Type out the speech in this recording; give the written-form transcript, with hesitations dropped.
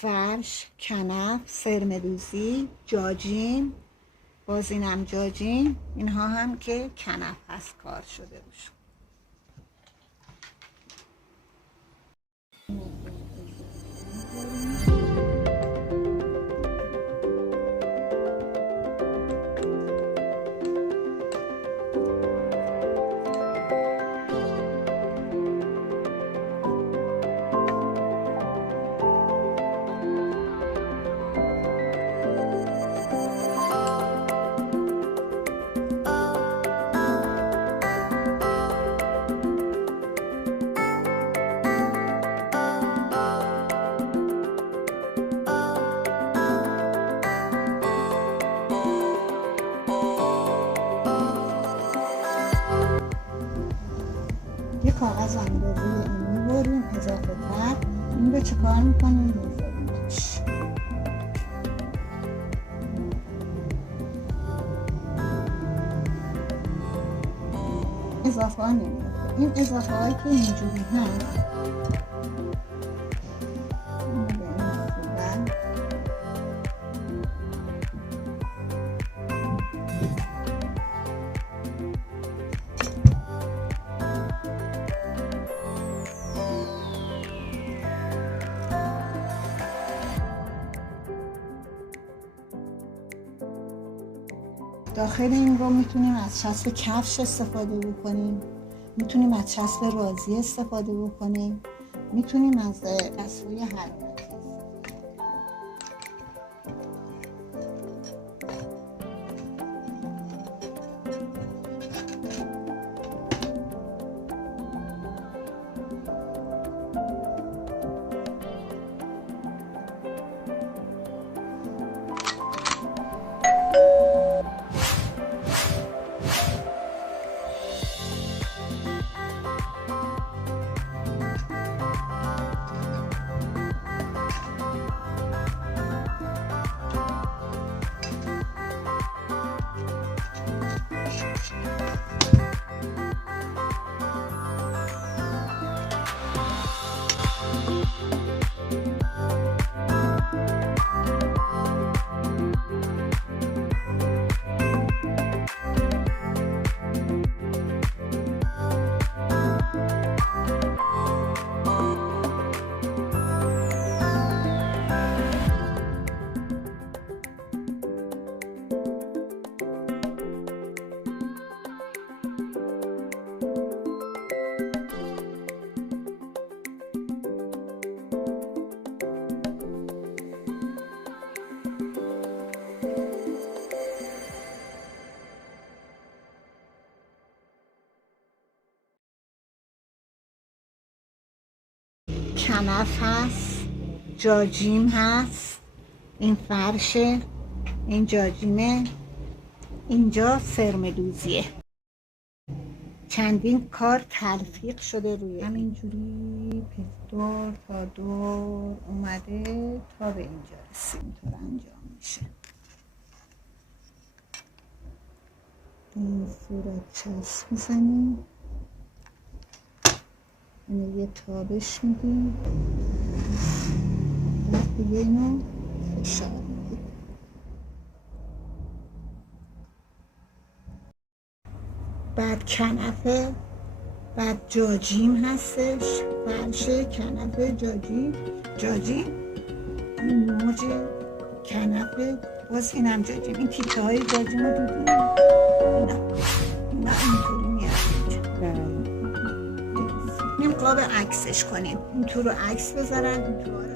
فرش، کنف، سرمدوزی، جاجین، باز اینم جاجین، اینها هم که کنف هست کار شده روشون. یه کاغذ هم رو روی این میبریم اضافه تر. این رو چه کار میکنیم؟ میذاریم توش. اضافه ها نمیده. این اضافه هایی که اینجوری هست داخل این رو میتونیم از چسب کفش استفاده بکنیم، میتونیم از چسب رازی استفاده بکنیم، میتونیم از دستگاه حرارتی. کنف هست، جاجیم هست، این فرشه، این جاجیمه، اینجا سرمدوزیه. چندین کار تلفیق شده روی همینجوری دور تا دور اومده تا به اینجا رسید. اینطور انجام میشه. این صورت چسب میزنیم، یه تابش میدیم، بعد دیگه اینو فشار میدیم. بعد کنفه، بعد جاجیم هستش، فرشه، کنفه، جاجیم، این موج کنفه، باز اینم جاجیم. این تیکه های جاجیم رو دیدیم، اینا اینطوری میاد اینجا. نیم قاب عکسش کنیم، این تو رو عکس بذارن، این تو رو